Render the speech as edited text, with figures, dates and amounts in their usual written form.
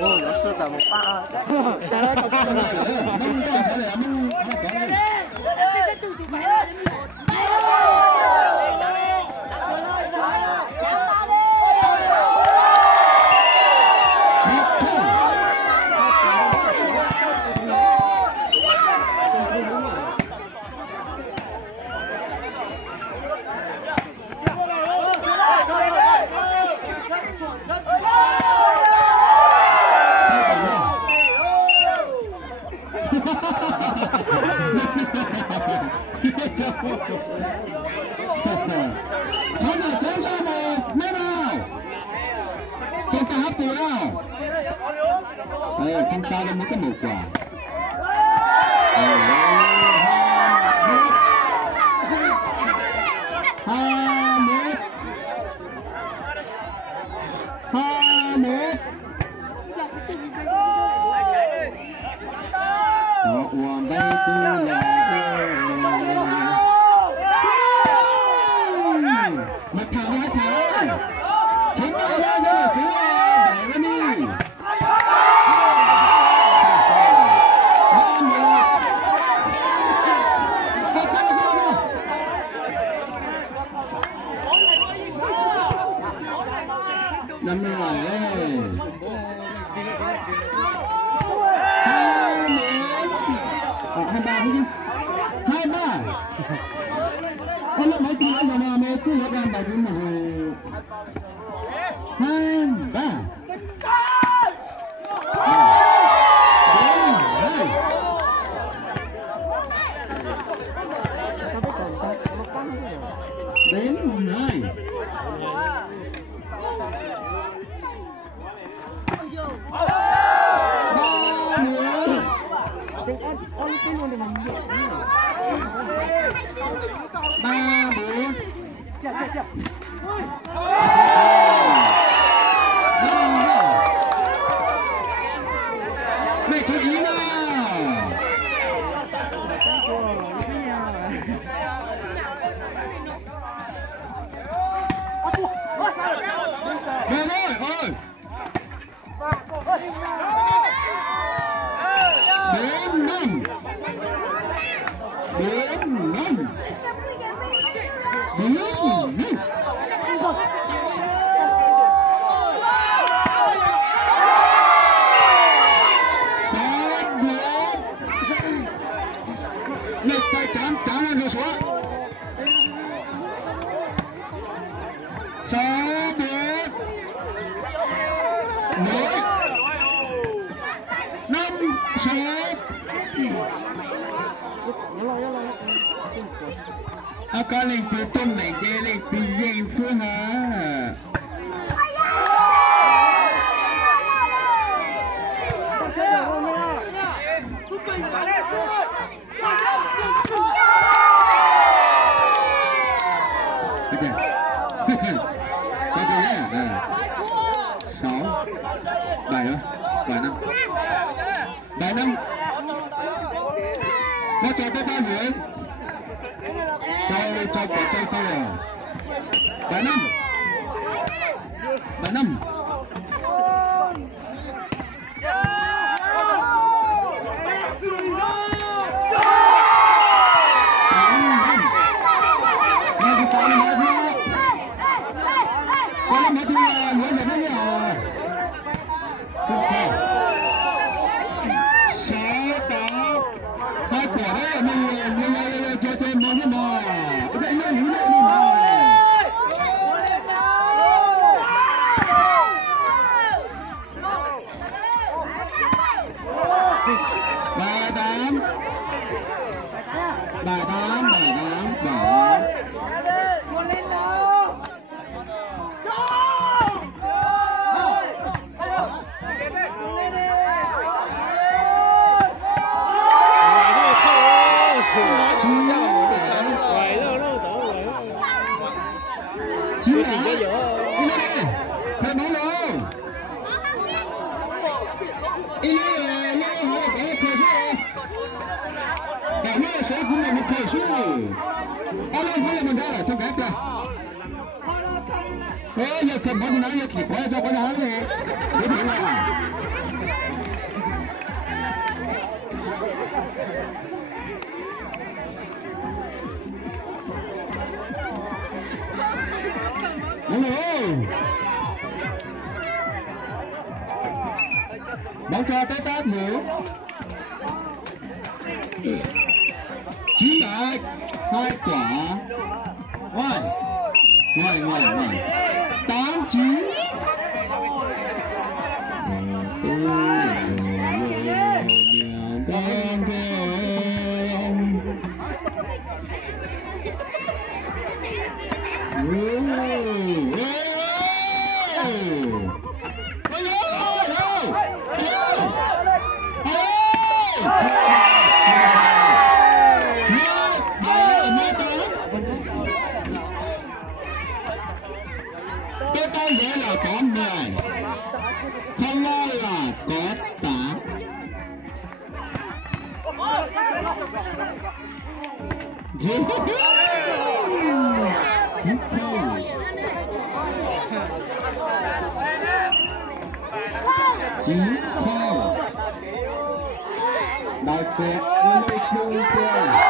哦，有事的，我爸。Không sao đâu, mới có một quả. Năm mươi rồi đấy. Hai ba chứ? Hai ba. Con lớp mấy tiếng nói rồi mà mẹ cứ lớp làm bài gì mà rồi. Hai ba. Đến hai. Ba bốn. Mày chú ý nào. Mày ơi ơi. Đến năm. Đến năm. Lực tay chán lên rồi xuống. 6 4 4 5 6. Có lên từ tuần này kia lên từ dây phương hả? Sáu, bảy thôi, bảy năm, bảy năm. Nó cho tới ba rưỡi. Cho tôi à. 7 năm. 7 năm. Chiến đã. Đi lên đi. Thay bóng luôn. Đi lên họ để khởi số. Để nhớ số không là một khởi số. Ở lên phải là mình ra là trong cái kìa. Giờ cầm bóng nó giờ kịp quá cho bóng nó này. Để bị là Bóng cho tới táp nữa. Chín lại 2 quả. Ngoài 8-9. Tôi vậy là có 10, không lo là có 8. Chín không. Đại việt nơi trung quân.